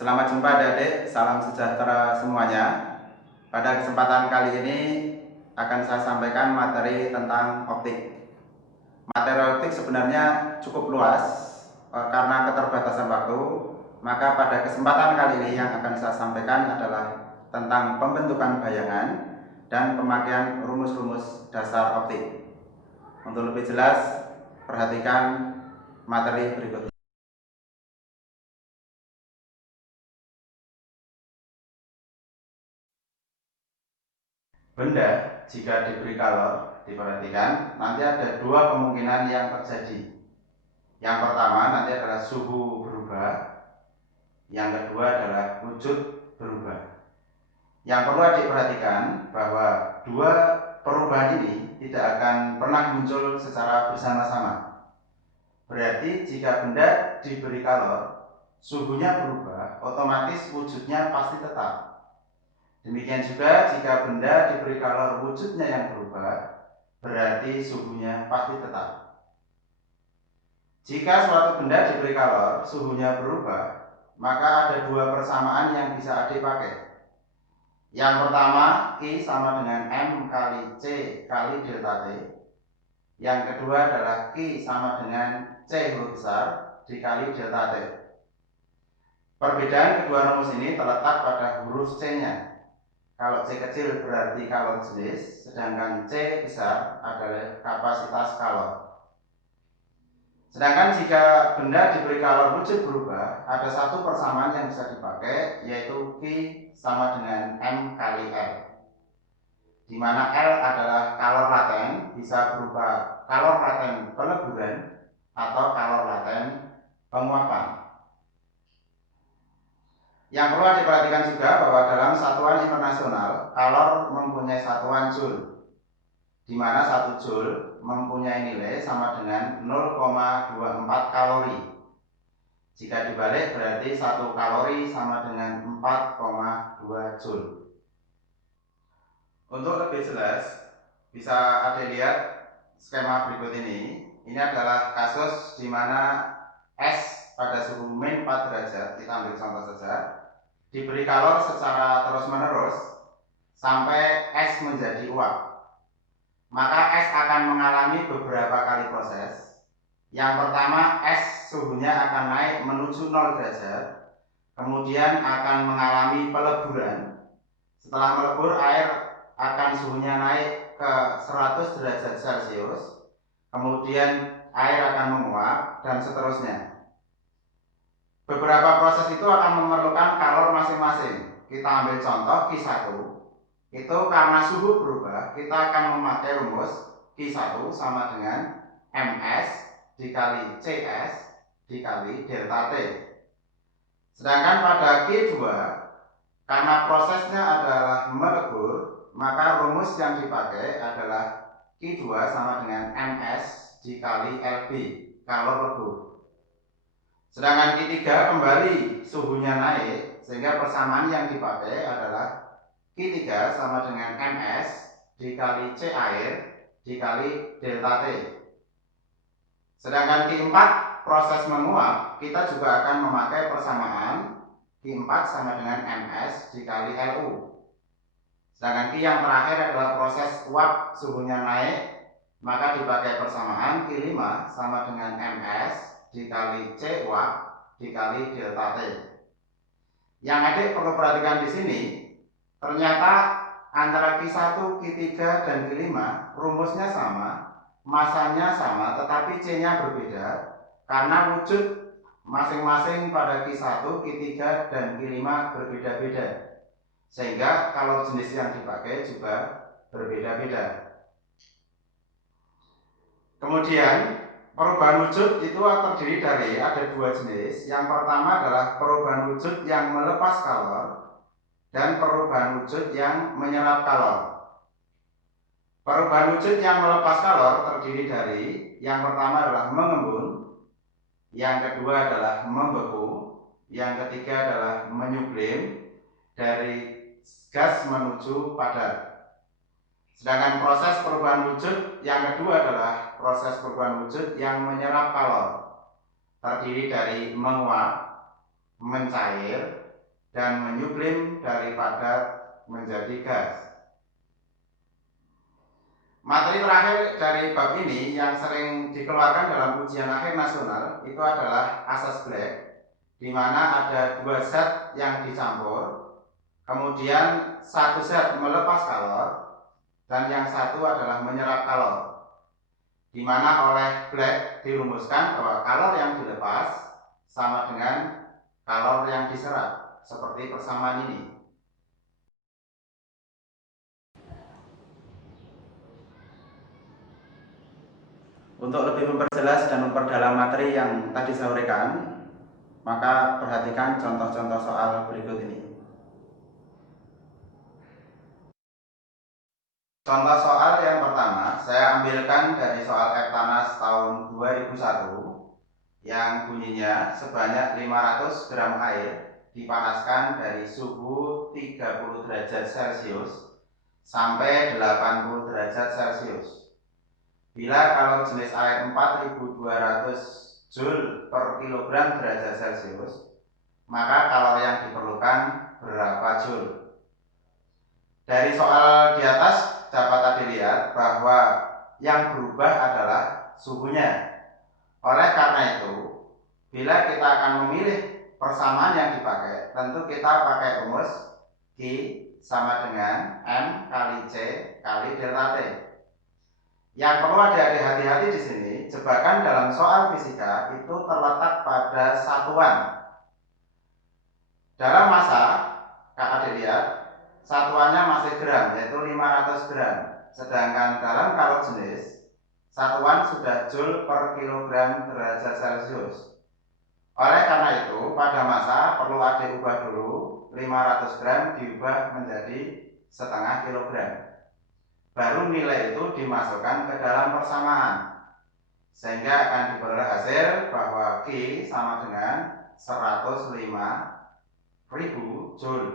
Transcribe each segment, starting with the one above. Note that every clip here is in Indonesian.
Selamat jumpa adik-adik, salam sejahtera semuanya. Pada kesempatan kali ini akan saya sampaikan materi tentang optik. Materi optik sebenarnya cukup luas karena keterbatasan waktu. Maka pada kesempatan kali ini yang akan saya sampaikan adalah tentang pembentukan bayangan dan pemakaian rumus-rumus dasar optik. Untuk lebih jelas, perhatikan materi berikut. Benda jika diberi kalor, diperhatikan nanti ada dua kemungkinan yang terjadi. Yang pertama nanti adalah suhu berubah, yang kedua adalah wujud berubah. Yang perlu adik perhatikan bahwa dua perubahan ini tidak akan pernah muncul secara bersama-sama. Berarti jika benda diberi kalor, suhunya berubah, otomatis wujudnya pasti tetap. Demikian juga jika benda diberi kalor wujudnya yang berubah, berarti suhunya pasti tetap. Jika suatu benda diberi kalor, suhunya berubah, maka ada dua persamaan yang bisa adik pakai. Yang pertama, I sama dengan M kali C kali delta T. Yang kedua adalah Q sama dengan C huruf besar dikali delta T. Perbedaan kedua rumus ini terletak pada huruf C-nya. Kalau C kecil berarti kalor jenis, sedangkan C besar adalah kapasitas kalor. Sedangkan jika benda diberi kalor wujud berubah, ada satu persamaan yang bisa dipakai, yaitu Q sama dengan M kali L. Di mana L adalah kalor laten, bisa berupa kalor laten peleburan atau kalor laten penguapan. Yang perlu diperhatikan juga bahwa dalam satuan internasional, kalor mempunyai satuan joule, di mana 1 joule mempunyai nilai sama dengan 0,24 kalori. Jika dibalik berarti 1 kalori sama dengan 4,2 joule. Untuk lebih jelas, bisa Adik lihat skema berikut ini. Ini adalah kasus di mana S pada suhu min 4 derajat, kita ambil contoh saja, diberi kalor secara terus-menerus sampai S menjadi uap. Maka S akan mengalami beberapa kali proses. Yang pertama, S suhunya akan naik menuju 0 derajat, kemudian akan mengalami peleburan. Setelah melebur, air akan suhunya naik ke 100 derajat Celcius, kemudian air akan menguap, dan seterusnya. Beberapa proses itu akan memerlukan kalor masing-masing. Kita ambil contoh Q1. Itu karena suhu berubah, kita akan memakai rumus Q1 sama dengan MS dikali CS dikali delta T. Sedangkan pada Q2, karena prosesnya adalah melebur, maka rumus yang dipakai adalah Q2 sama dengan MS dikali LB, kalor lebur. Sedangkan Q3 kembali suhunya naik, sehingga persamaan yang dipakai adalah Q3 sama dengan MS dikali C air dikali delta T. Sedangkan Q4 proses menguap, kita juga akan memakai persamaan Q4 sama dengan MS dikali LU. Sedangkan Q yang terakhir adalah proses uap suhunya naik, maka dipakai persamaan Q5 sama dengan MS dikali C uap dikali delta T. Yang adik perlu perhatikan di sini, ternyata antara Q1, Q3, dan Q5 rumusnya sama, masanya sama, tetapi C-nya berbeda karena wujud masing-masing pada Q1, Q3, dan Q5 berbeda-beda. Sehingga kalau jenis yang dipakai juga berbeda-beda. Kemudian perubahan wujud itu terdiri dari ada dua jenis. Yang pertama adalah perubahan wujud yang melepas kalor dan perubahan wujud yang menyerap kalor. Perubahan wujud yang melepas kalor terdiri dari yang pertama adalah mengembun, yang kedua adalah membeku, yang ketiga adalah menyublim dari gas menuju padat. Sedangkan proses perubahan wujud yang kedua adalah proses perubahan wujud yang menyerap kalor, terdiri dari menguap, mencair, dan menyublim dari padat menjadi gas. Materi terakhir dari bab ini yang sering dikeluarkan dalam ujian akhir nasional itu adalah asas Black, di mana ada dua zat yang dicampur, kemudian satu zat melepas kalor dan yang satu adalah menyerap kalor, di mana oleh Black dirumuskan bahwa kalor yang dilepas sama dengan kalor yang diserap, seperti persamaan ini. Untuk lebih memperjelas dan memperdalam materi yang tadi saya uraikan, maka perhatikan contoh-contoh soal berikut ini. Contoh soal yang pertama, saya ambilkan dari soal Eptanas tahun 2001 yang bunyinya sebanyak 500 gram air dipanaskan dari suhu 30 derajat Celcius sampai 80 derajat Celcius. Bila kalor jenis air 4200 Joule per kilogram derajat Celcius, maka kalor yang diperlukan berapa Joule? Dari soal di atas dapat dilihat bahwa yang berubah adalah suhunya. Oleh karena itu, bila kita akan memilih persamaan yang dipakai, tentu kita pakai rumus Q sama dengan M kali C kali delta T. Yang perlu ada hati-hati di sini, jebakan dalam soal fisika itu terletak pada satuan. Dalam massa, Kak lihat, satuannya masih gram, yaitu 500 gram. Sedangkan dalam kalor jenis, satuan sudah Joule per kilogram derajat Celcius. Oleh karena itu, pada massa perlu ada ubah dulu, 500 gram diubah menjadi setengah kilogram. Baru nilai itu dimasukkan ke dalam persamaan, sehingga akan diperoleh hasil bahwa Q sama dengan 105.000 Joule,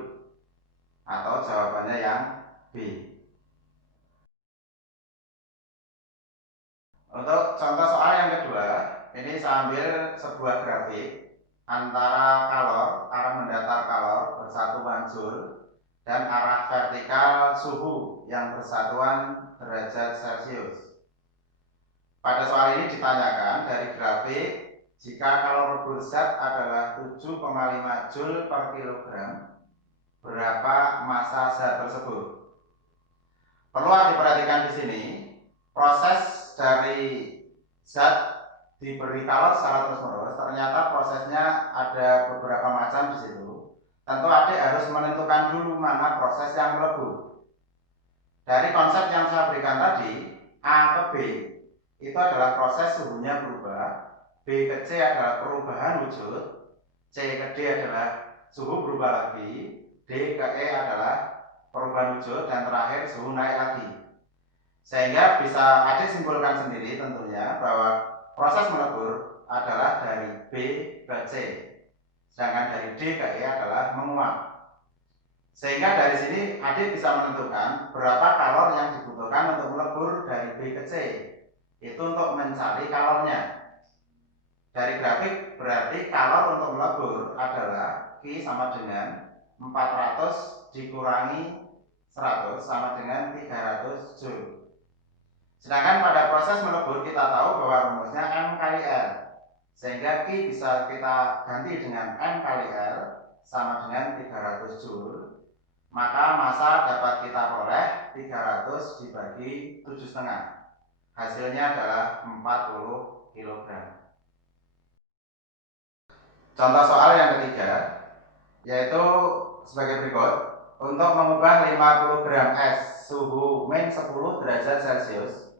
atau jawabannya yang B. Untuk contoh soal yang kedua, ini saya ambil sebuah grafik antara kalor, arah mendatar kalor bersatuan Joule, dan arah vertikal suhu yang bersatuan derajat Celcius. Pada soal ini ditanyakan dari grafik, jika kalor lebur zat adalah 7,5 Joule per kilogram, berapa massa zat tersebut? Perlu diperhatikan di sini, proses dari zat diberi kalor secara terus-menerus, ternyata prosesnya ada beberapa macam di situ. Tentu adik harus menentukan dulu mana proses yang melebur. Dari konsep yang saya berikan tadi, A ke B itu adalah proses suhunya berubah, B ke C adalah perubahan wujud, C ke D adalah suhu berubah lagi, D ke E adalah perubahan wujud, dan terakhir suhu naik lagi. Sehingga bisa adik simpulkan sendiri tentunya bahwa proses melebur adalah dari B ke C, sedangkan dari D ke E adalah menguap. Sehingga dari sini adik bisa menentukan berapa kalor yang dibutuhkan untuk melebur dari B ke C. Itu untuk mencari kalornya. Dari grafik berarti kalor untuk melebur adalah Q sama dengan 400 dikurangi 100 sama dengan 300 Joule. Sedangkan pada proses melebur kita tahu bahwa rumusnya M kali R. Sehingga Q bisa kita ganti dengan M kali R sama dengan 300 Joule. Maka massa dapat kita peroleh 300 dibagi 7,5. Hasilnya adalah 40 kg. Contoh soal yang ketiga, yaitu sebagai berikut. Untuk mengubah 50 gram es suhu min 10 derajat Celcius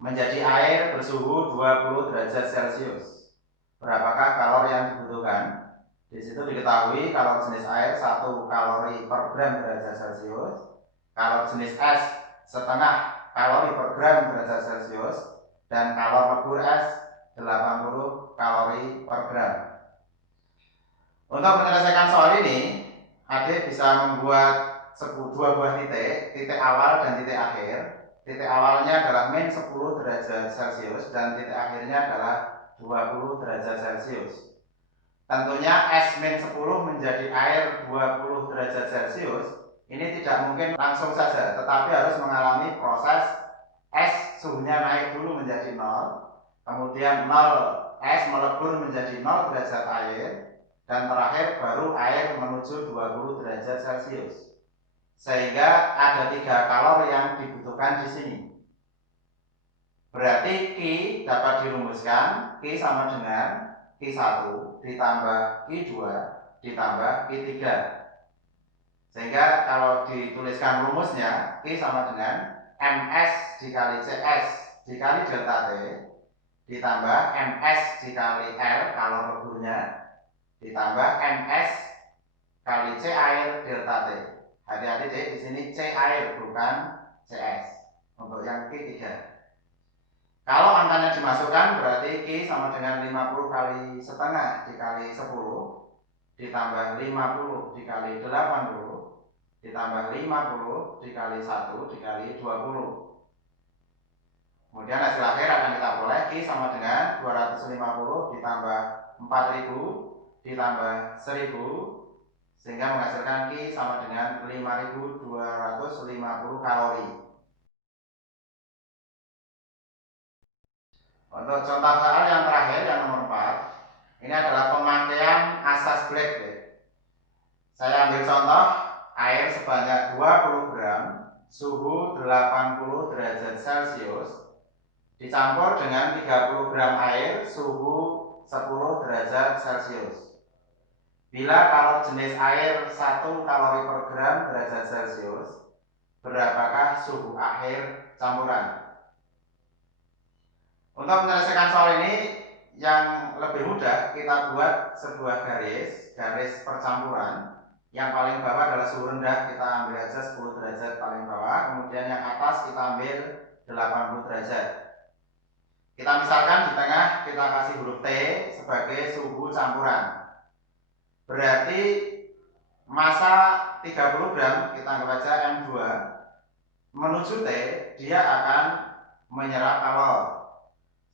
menjadi air bersuhu 20 derajat Celcius, berapakah kalori yang dibutuhkan? Di situ diketahui kalori jenis air 1 kalori per gram derajat Celcius, kalori jenis es setengah kalori per gram derajat Celcius, dan kalori lebur es 80 kalori per gram. Untuk menyelesaikan soal ini, adik bisa membuat dua buah titik awal dan titik akhir. Titik awalnya adalah min 10 derajat Celcius dan titik akhirnya adalah 20 derajat Celcius. Tentunya S-10 menjadi air 20 derajat Celcius ini tidak mungkin langsung saja, tetapi harus mengalami proses S suhunya naik dulu menjadi 0, kemudian 0 S melebur menjadi 0 derajat air, dan terakhir baru air menuju 20 derajat Celcius. Sehingga ada 3 kalori yang dibutuhkan di sini. Berarti Q dapat dirumuskan Q sama dengan Q1 ditambah Q2 ditambah Q3. Sehingga kalau dituliskan rumusnya, Q sama dengan MS dikali CS dikali delta T ditambah MS dikali L kalau leburnya ditambah MS kali C air delta T. Hati-hati deh, di sini C air bukan CS untuk yang Q3. Kalau angkanya dimasukkan berarti Q sama dengan 50 kali setengah dikali 10 ditambah 50 dikali 80 ditambah 50 dikali 1 dikali 20. Kemudian hasil akhir akan kita peroleh Q sama dengan 250 ditambah 4000 ditambah 1000 sehingga menghasilkan Q sama dengan 5250 kalori. Untuk contoh soal yang terakhir, yang nomor 4, ini adalah pemakaian asas black. Saya ambil contoh air sebanyak 20 gram, suhu 80 derajat Celcius, dicampur dengan 30 gram air, suhu 10 derajat Celcius. Bila kalori jenis air 1 kalori per gram derajat Celcius, berapakah suhu akhir campuran? Untuk menyelesaikan soal ini yang lebih mudah, kita buat sebuah garis percampuran. Yang paling bawah adalah suhu rendah, kita ambil aja 10 derajat paling bawah, kemudian yang atas kita ambil 80 derajat. Kita misalkan di tengah kita kasih huruf T sebagai suhu campuran. Berarti massa 30 gram, kita anggap aja M2, menuju T, dia akan menyerap kalor.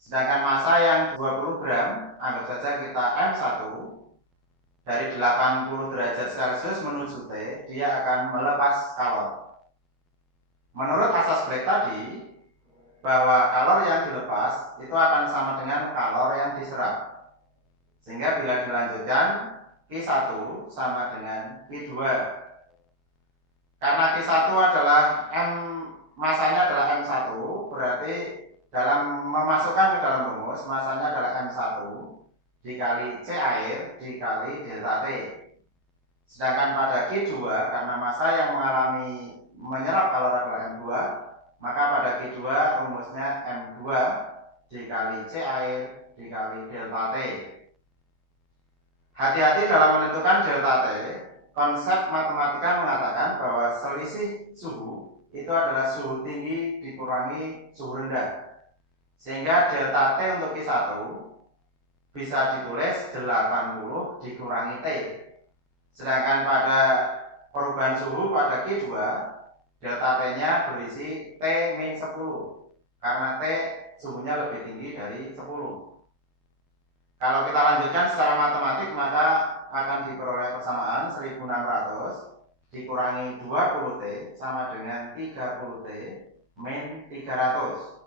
Sedangkan massa yang 20 gram, anggap saja kita M1, dari 80 derajat Celcius menuju T, dia akan melepas kalor. Menurut asas Black tadi, bahwa kalor yang dilepas itu akan sama dengan kalor yang diserap. Sehingga bila dilanjutkan, Q1 sama dengan Q2. Karena Q1 adalah massanya adalah M1, berarti dalam memasukkan ke dalam rumus, massanya adalah M1 dikali C air dikali delta T. Sedangkan pada Q2, karena massa yang mengalami menyerap kalor adalah M2, maka pada Q2 rumusnya M2 dikali C air dikali delta T. Hati-hati dalam menentukan delta T. Konsep matematika mengatakan bahwa selisih suhu itu adalah suhu tinggi dikurangi suhu rendah. Sehingga delta T untuk Q1 bisa ditulis 80 dikurangi T. Sedangkan pada perubahan suhu pada Q2, delta T-nya berisi T-10 karena T suhunya lebih tinggi dari 10. Kalau kita lanjutkan secara matematik, maka akan diperoleh persamaan 1600 dikurangi 20T sama dengan 30T min 300.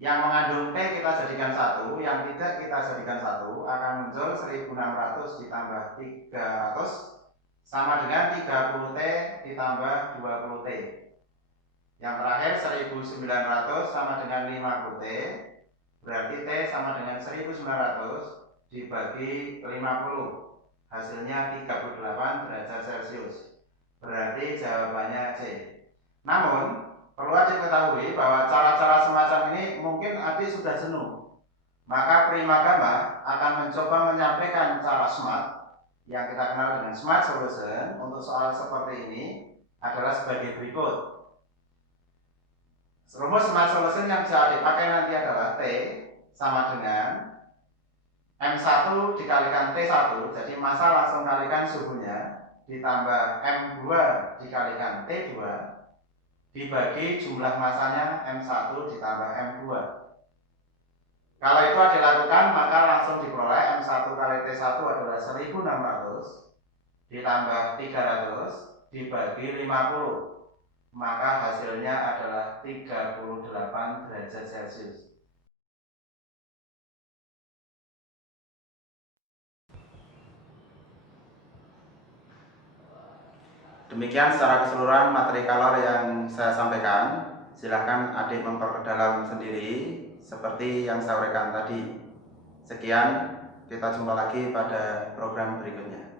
Yang mengandung T kita jadikan 1, yang tidak kita jadikan 1, akan muncul 1600 ditambah 300 sama dengan 30T ditambah 20T. Yang terakhir 1900 sama dengan 50T, berarti T sama dengan 1900 dibagi 50, hasilnya 38 derajat Celcius. Berarti jawabannya C. Namun perlu diketahui bahwa cara-cara semacam ini mungkin adik sudah jenuh. Maka Primagama akan mencoba menyampaikan cara smart yang kita kenal dengan smart solution untuk soal seperti ini adalah sebagai berikut. Rumus smart solution yang bisa adik pakai nanti adalah T sama dengan M1 dikalikan T1, jadi massa langsung kalikan suhunya, ditambah M2 dikalikan T2 dibagi jumlah massanya M1 ditambah M2. Kalau itu adik lakukan, maka langsung diperoleh M1 kali T1 adalah 1600 ditambah 300 dibagi 50, maka hasilnya adalah 38 derajat Celcius. Demikian secara keseluruhan materi kalor yang saya sampaikan. Silakan adik memperdalam sendiri seperti yang saya uraikan tadi. Sekian, kita jumpa lagi pada program berikutnya.